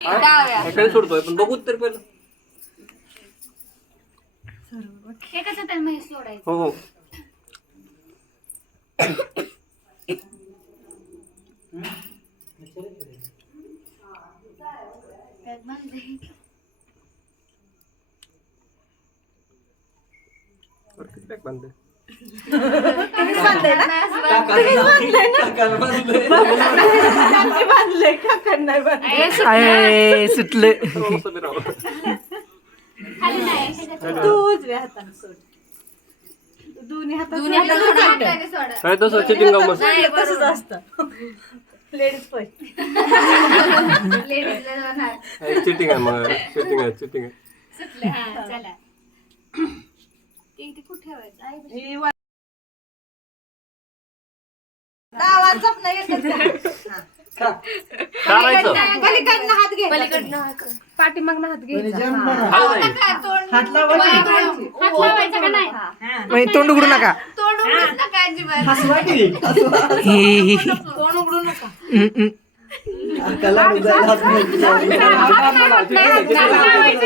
एकाने सोडतोय? पण बघू तर पहिलं. हे सोडायचं. हो हो. बरं, किती पॅक बांधले आहे सुटले. मस्त फिरावं. खाली नाही ह्याच्यात तू उजव्या हाताने सोड. दोन्ही हातात दोन्ही हाताने सोडलं सोडा, तर हाताने सोडा. काय तसं चिटिंग गाव मस्त नाही, तसंच बरोबर. असतं. लेडीज फर्स्ट लेडीजला जाणार. चिटिंग आहे मग चिटिंग आहे चिटिंग आहे. सुटलं हा चला. ते इथे कुठे ठेवायचं. ही वा- डावा जपणं येतं का? चालायचं पलीकडनं हात घे. पलीकडनं हात. पाठीमागनं हात घ्यायचा हाव नाही. नका, तोंड- हात लावायचे. बाजूला. हात लावायचा का नाही? म्हणजे तोंड उघडू नका. तोंड उघडूच नका अजिबात. तोंड उघडू नका. हम्म, हम्म. हात लावायचं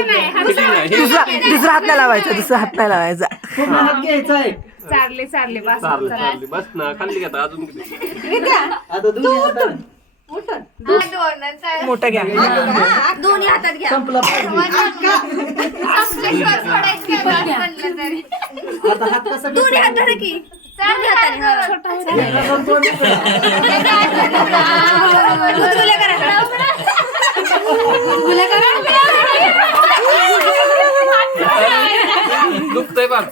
नाही. हात चिटिंग आहे दुसरा दुसरा हात नाही. लावायचा. दुसरा हात नाही लावायचा. हात घ्यायचा आहे चारले चारले बस चाललं चाललं. बस ना खाली घेता अजून किती? आता दोन्ही हाताने उठून. मोठं घ्या. दोन्ही हातात घ्या. संपला पाहिजे. संपलेश्वर सोडायचं काय बास पडलं तरी. आता हात कसा दोन्ही हाताने की. चार हाताने हा. गुदगुल्या करा. गुदगुल्या दुखतंय बघ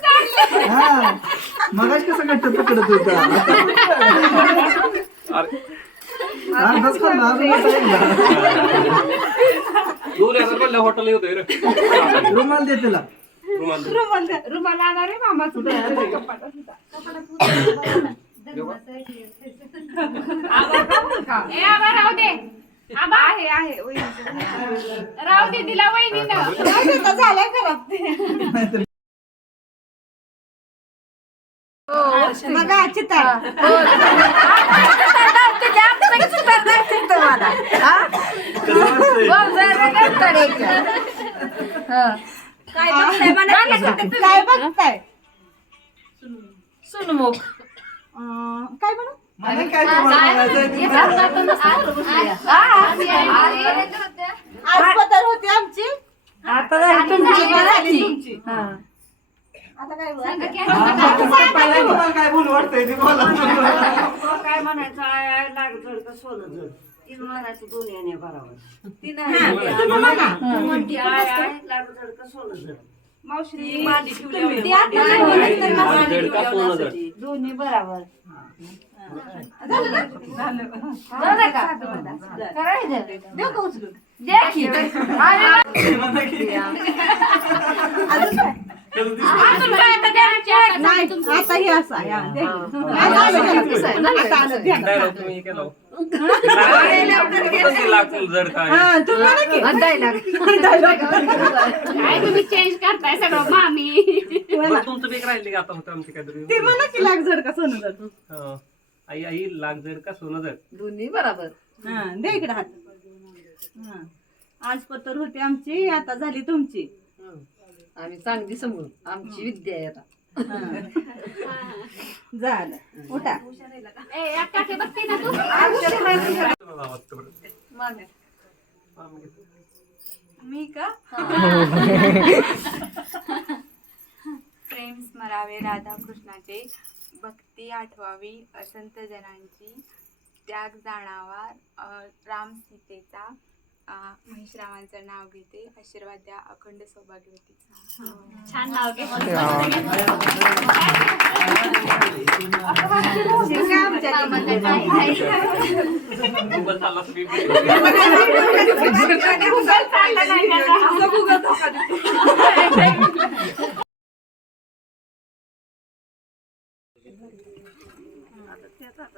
हा. मगाच कसं घट्ट पकडत होता? अरे. अर्धाच खाल्ला अजून असा एकदा. दूर यायचं म्हणलं हॉटेल येतोय रे. रुमाल दे त्याला. रुमाल दे. रुमाल. रुमाल आणणार आहे मामाचं. ए आबा राहू दे. आबा. आहे आहे वहिनीचं. राहू दे दिला वहिनीनं. झालंय खराब बघा चिता काय बघताय? सुनमुख. काय म्हणू? मला काय? आज पत्र होती आमची? आता झाली तुमची. हा. आता काय बघ. फक्त सांगायला तुम्हाला काय बोलू वाटतंय ते बोला. काय म्हणायचं? आय आय लाग जड का सोनं जड तिनं म्हणायचं दोन्ही आणि बरोबर. म्हणते आय आय लाग जड का सोनं जड मावशी मांडी ठेवली ती आता नाही बोलत तर मग हा, जड का सोनं जड? दोन्ही बरोबर. झालं का? करायचं. देऊ का उचलून? अजून काय? आता? नाही, आता हे असं हा, दे. आता आलं? आता आलं, तुम्ही हे केला हो. काय हा, तू म्हणा की. काय तुम्ही चेंज करताय सगळं मामी बरं, तुमचं बेक राहिले का आता होतं आमची काहीतरी ती म्हणा की लाग जड का सोनं हा. आई आई लाख जड का सोनं जड दोन्ही बरोबर हा दे इकडे हात हा. आज पत्र होती आमची आता झाली तुमची आम्ही चांगली समजून आमची विद्या आहे आता झालं उठा ए एक टाके बघते ना तू आवाज तर बरं. मागे. मग घेतो. मी का प्रेम स्मरावे राधाकृष्णाचे भक्ती आठवावी असंत जनांची त्याग जाणावा अ, राम सीतेचा अ, महिषरामांचं नाव घेते. आशीर्वाद द्या अखंड सौभाग्यवती. छान नाव घे.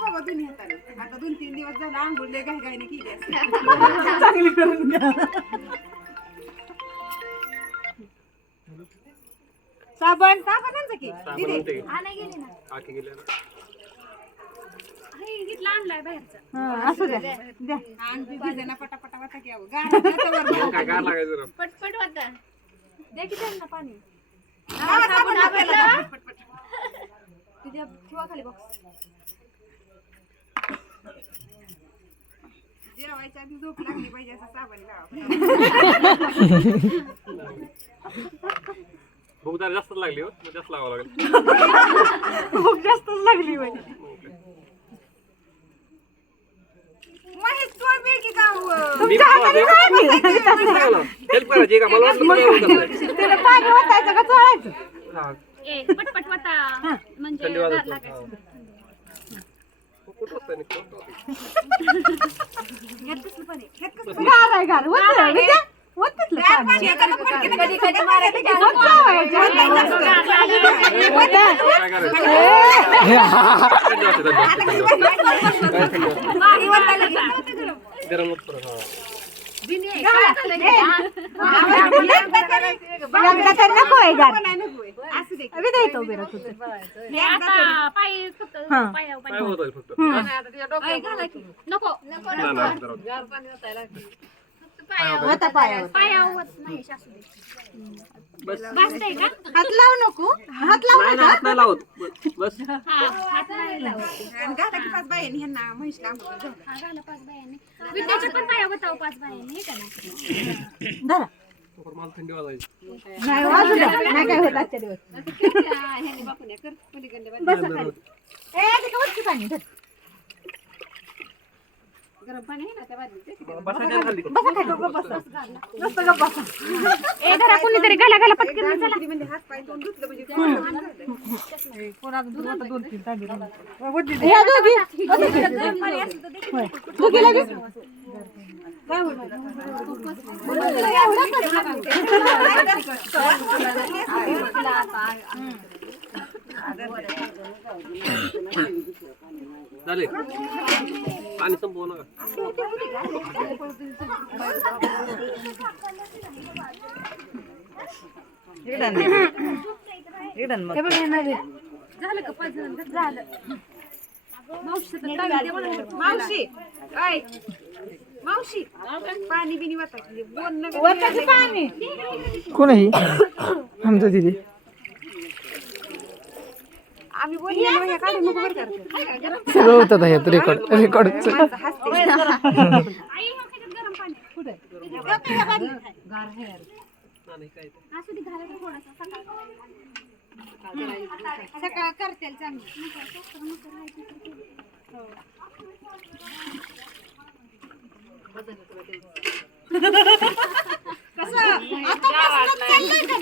बाबा दोन्ही हाताने आता दोन तीन दिवस झाला आंघोळ लय घाई घाईने केली असते. चांगली करून घ्या. साबण साबण आणजा की? हा नाही गेली ना. आखी गेले ना. हे इथला आणलाय बाहेरचा. हा, असू द्या द्या. अंग बी भिजेना पटापटा वाटा. मग काय गार लागायचं होता. दे की त्यांना पाणी. तुझ्या ठेवा खाली बॉक्स जेवायच्या आधी झोप लागली पाहिजे असं साबण लावा. भूक जरा जास्तच लागली हो. मग जास्त लावावं लागेल. खूप जास्तच लागली बाई. महेश तू बी की का? मी हेल्प करायची का मला वाटलं तुम्ही एवढं करताय. तिला पाणी वाटायचं का चोळायचं? हा. ए पटपट होता म्हणजे थंडी वाजत लागायचं. नुसतं? गार आहे गार होत विद्या होत तिथलं पाणी कधी कधी मारायचं होत जावायचं, होत जावायचं. काय करायचं? थंडी वाजते, थंडी वाजते, थंडी वाजते. गरम होतं थोडं, हा. एकदा तर नको आहे गार असू दे विद्या इथं उभी राहतो आता पाय फक्त हा. पायावर काय पाणी होत. फक्त. नको नाही, नाही, जरा. होता पायावर पायावर होत नाही. सासू दे बस. भाजतंय का? हात लावू नको. हात लावू नाही, नाही, हात नाही लावत. बस- बस हा हात नाही लावत. हा घाला पाच बायांनी. विद्याच्या पण पाया बताव पाच बायांनी हे का नाही? धरा. पण मला थंडी वाजायची. नाही वाजू द्या. नाही काय होत आजच्या दिवस. बसा खाली ए तिकडे वरती पाणी धर. बसायचं खाली. बसा खाली. गप्प बसा. नुसतं गप्प बसा. ए धरा कोणीतरी घाला घाला पटकन चला. म्हणजे हात पाय तोंड धुतलं म्हणजे कोणाला झालं? या दोघी होय. दोघी लगेच झाले. पाणी संपवू नका. झालं का पाच जण? झालं. मावशी ऐ. मावशी पाणी बिनी वाटा की बोल नका वरचं पाणी. कोण आहे आमचं दिदी. ते. असू दे घालायचं थोडासा. सकाळ सकाळ करते चांगली.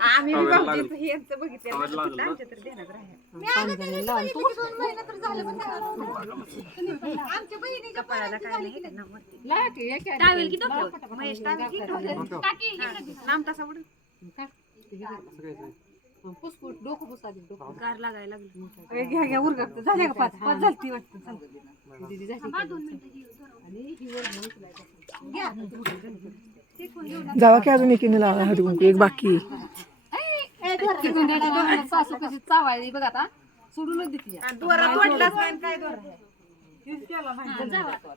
आम्ही लावायला बघतो लागलं. हे यांचं बघितलं. लावायला लागलं ना. आमच्या तर ध्यानात राहिलं. कपाळाला काय नाही त्यांना वरती. टावेल की डोक्यावर महेश टावेल की डोक्यावर? टाकी इकडं घे. लांब तसा उडून. असं काय ते? गार लागायला लागली. ए, घ्या घ्या उरगत झाले का पाच? पाच झालती वाटतं. चल. थांबा दोन मिनिटं घेऊ धरून. जावा की अजून एकीने लावा हळदी कुंकू एक बाकी सासू कशी चावायली बघ आता सोडूनच देते आणि दोरा तोडलाच नाही आणि काय दोरा? जावा.